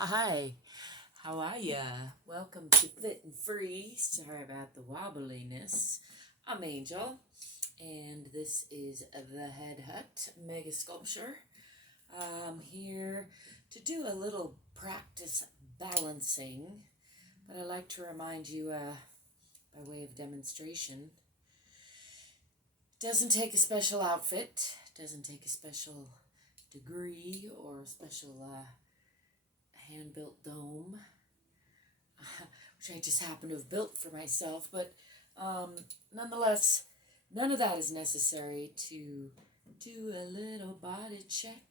Hi, how are ya? Welcome to Fit and Free. Sorry about the wobbliness. I'm Angel, and this is the Head Hutt Mega-Sculpture. I'm here to do a little practice balancing, but I like to remind you, by way of demonstration, it doesn't take a special outfit, doesn't take a special degree or a special hand-built dome, which I just happen to have built for myself, but nonetheless, none of that is necessary to do a little body check.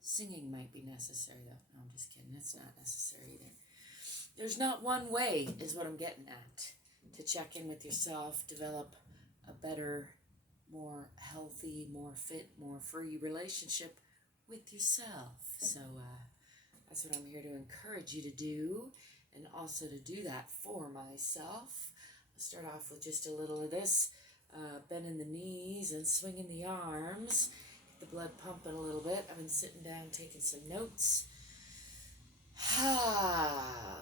Singing might be necessary, though. No, I'm just kidding. It's not necessary either. There's not one way, is what I'm getting at, to check in with yourself, develop a better, more healthy, more fit, more free relationship with yourself. So, that's what I'm here to encourage you to do, and also to do that for myself. I'll start off with just a little of this, bending the knees and swinging the arms, get the blood pumping a little bit. I've been sitting down taking some notes.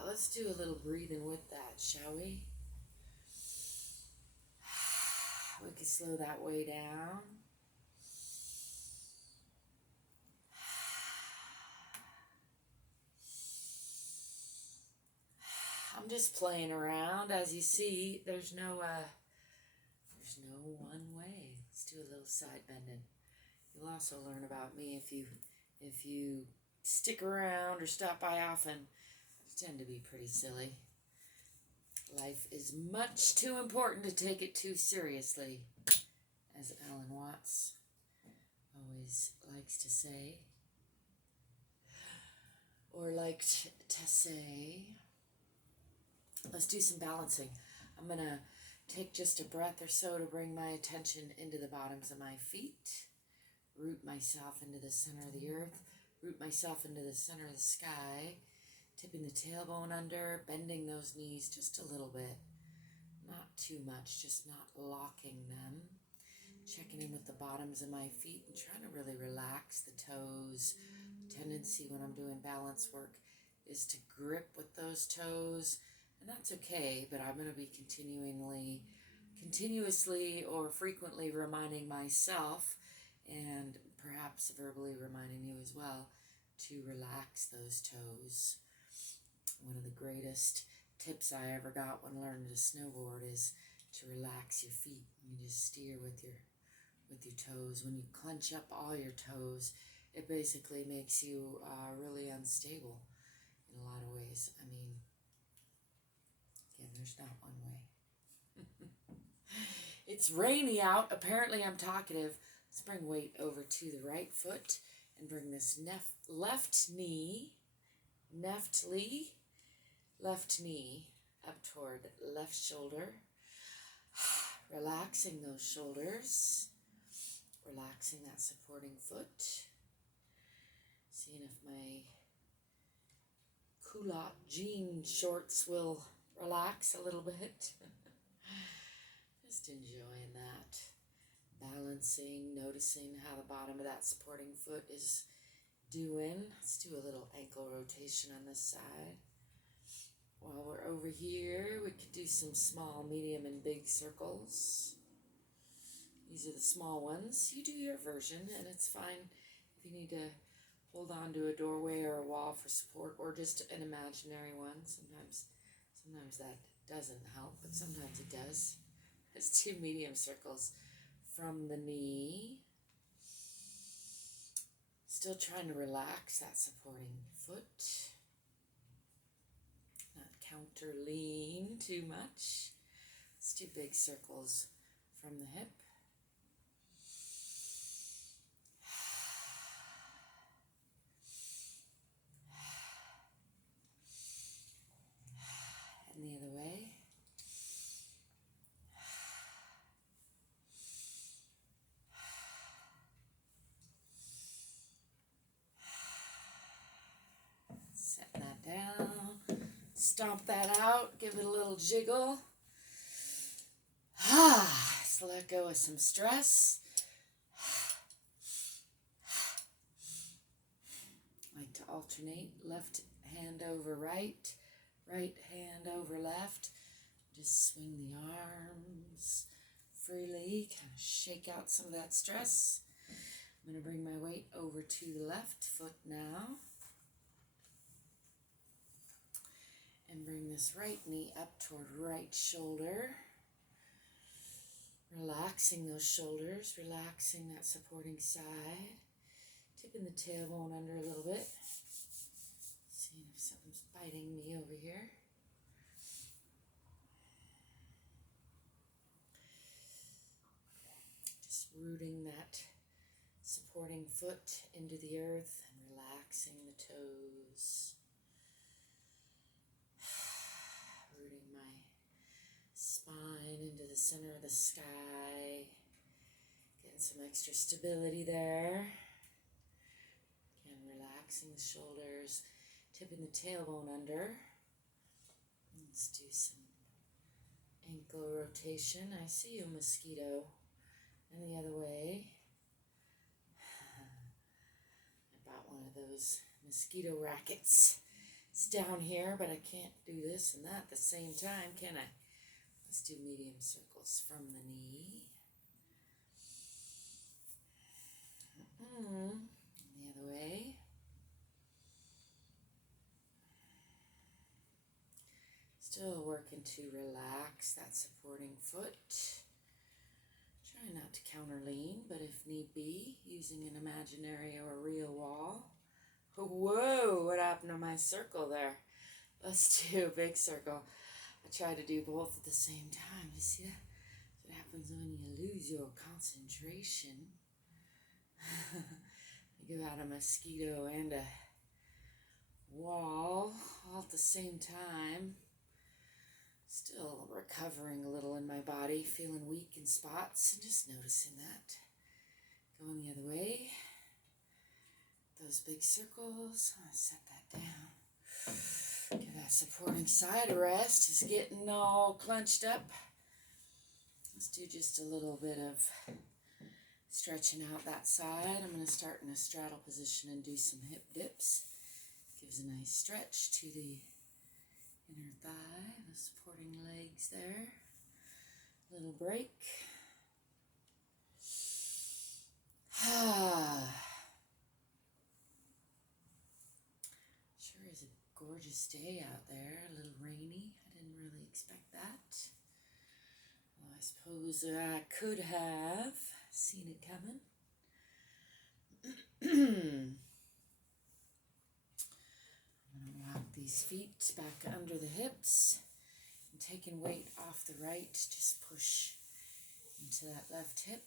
Let's do a little breathing with that, shall we? We can slow that way down. I'm just playing around. As you see, there's no one way. Let's do a little side bending. You'll also learn about me if you stick around or stop by often. I tend to be pretty silly. Life is much too important to take it too seriously, as Alan Watts always likes to say, or liked to say. Let's do some balancing. I'm going to take just a breath or so to bring my attention into the bottoms of my feet, root myself into the center of the earth, root myself into the center of the sky, tipping the tailbone under, bending those knees just a little bit. Not too much, just not locking them. Checking in with the bottoms of my feet and trying to really relax the toes. The tendency when I'm doing balance work is to grip with those toes. And that's okay, but I'm going to be continuously or frequently reminding myself, and perhaps verbally reminding you as well, to relax those toes. One of the greatest tips I ever got when learning to snowboard is to relax your feet. You just steer with your toes. When you clench up all your toes, it basically makes you really unstable in a lot of ways. I mean, again, there's not one way. It's rainy out. Apparently I'm talkative. Let's bring weight over to the right foot and bring this left knee up toward left shoulder. Relaxing those shoulders. Relaxing that supporting foot. Seeing if my culotte jean shorts will relax a little bit. Just enjoying that. Balancing, noticing how the bottom of that supporting foot is doing. Let's do a little ankle rotation on this side. While we're over here, we could do some small, medium, and big circles. These are the small ones. You do your version, and it's fine if you need to hold on to a doorway or a wall for support, or just an imaginary one. Sometimes that doesn't help, but sometimes it does. It's 2 medium circles from the knee. Still trying to relax that supporting foot. Not counter lean too much. Let's do big circles from the hip. And the other way. Setting that down. Stomp that out. Give it a little jiggle. So let go of some stress. I like to alternate left hand over right, right hand over left. Just swing the arms freely, kind of shake out some of that stress. I'm going to bring my weight over to the left foot now. And bring this right knee up toward right shoulder. Relaxing those shoulders, relaxing that supporting side. Tipping the tailbone under a little bit. Seeing if something's biting me over here. Just rooting that supporting foot into the earth and relaxing the toes. Rooting my spine into the center of the sky. Getting some extra stability there. Again, relaxing the shoulders, tipping the tailbone under. Let's do some ankle rotation. I see you, mosquito. And the other way. I bought one of those mosquito rackets. It's down here, but I can't do this and that at the same time, can I? Let's do medium circles from the knee. The other way. Still working to relax that supporting foot. Try not to counter lean, but if need be, using an imaginary or real wall. Whoa, what happened to my circle there? Let's do a big circle. I try to do both at the same time. You see that? That's what happens when you lose your concentration. You got a mosquito and a wall all at the same time. Still recovering a little in my body, feeling weak in spots, and just noticing that. Going the other way. Those big circles. I'm going to set that down. Give that supporting side a rest. It's getting all clenched up. Let's do just a little bit of stretching out that side. I'm going to start in a straddle position and do some hip dips. Gives a nice stretch to the inner thigh, the supporting legs there. Little break. Sure is a gorgeous day out there. A little rainy. I didn't really expect that. Well, I suppose I could have seen it coming. I'm going to walk these feet back under the hips and taking weight off the right, just push into that left hip.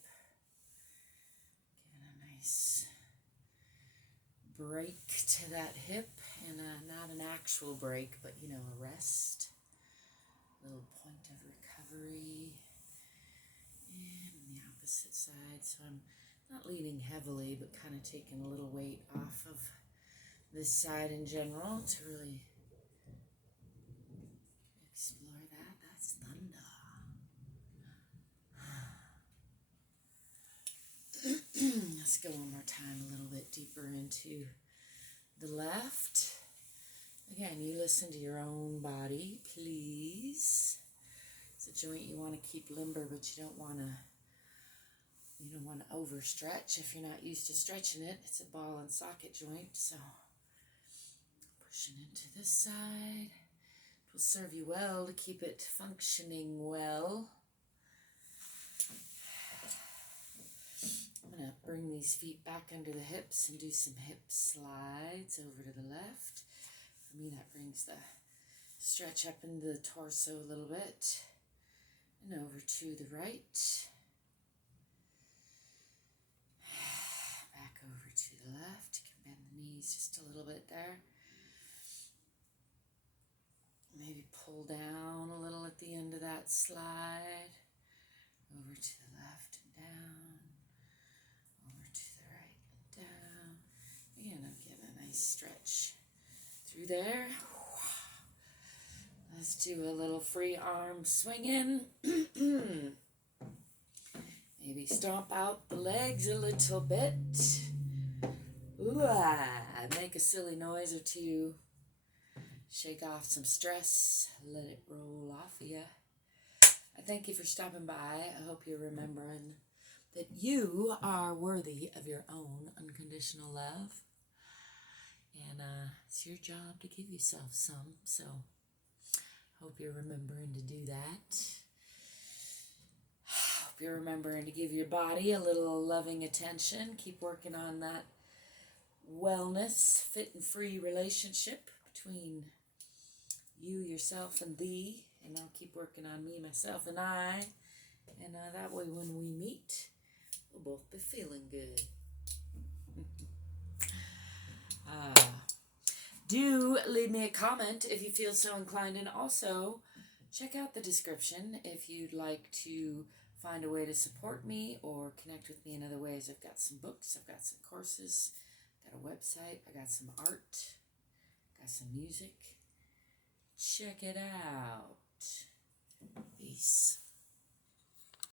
Giving a nice break to that hip and not an actual break, but a rest. A little point of recovery. And on the opposite side, so I'm not leaning heavily, but kind of taking a little weight off of this side in general to really explore that. That's thunder. Let's go one more time, a little bit deeper into the left. Again, you listen to your own body, please. It's a joint you want to keep limber, but you don't want to overstretch if you're not used to stretching it. It's a ball and socket joint, so pushing into this side. It will serve you well to keep it functioning well. I'm going to bring these feet back under the hips and do some hip slides over to the left. For me, that brings the stretch up into the torso a little bit. And over to the right. Back over to the left. You can bend the knees just a little bit there. Maybe pull down a little at the end of that slide. Over to the left and down. Over to the right and down. Again, I'm getting a nice stretch through there. Let's do a little free arm swinging. Maybe stomp out the legs a little bit. make a silly noise or two. Shake off some stress. Let it roll off of you. I thank you for stopping by. I hope you're remembering that you are worthy of your own unconditional love. And it's your job to give yourself some. So hope you're remembering to do that. Hope you're remembering to give your body a little loving attention. Keep working on that wellness, fit and free relationship between you, yourself, and thee. And I'll keep working on me, myself, and I. And that way when we meet, we'll both be feeling good. Do leave me a comment if you feel so inclined. And also, check out the description if you'd like to find a way to support me or connect with me in other ways. I've got some books, I've got some courses, got a website, I got some art, got some music. Check it out. Peace.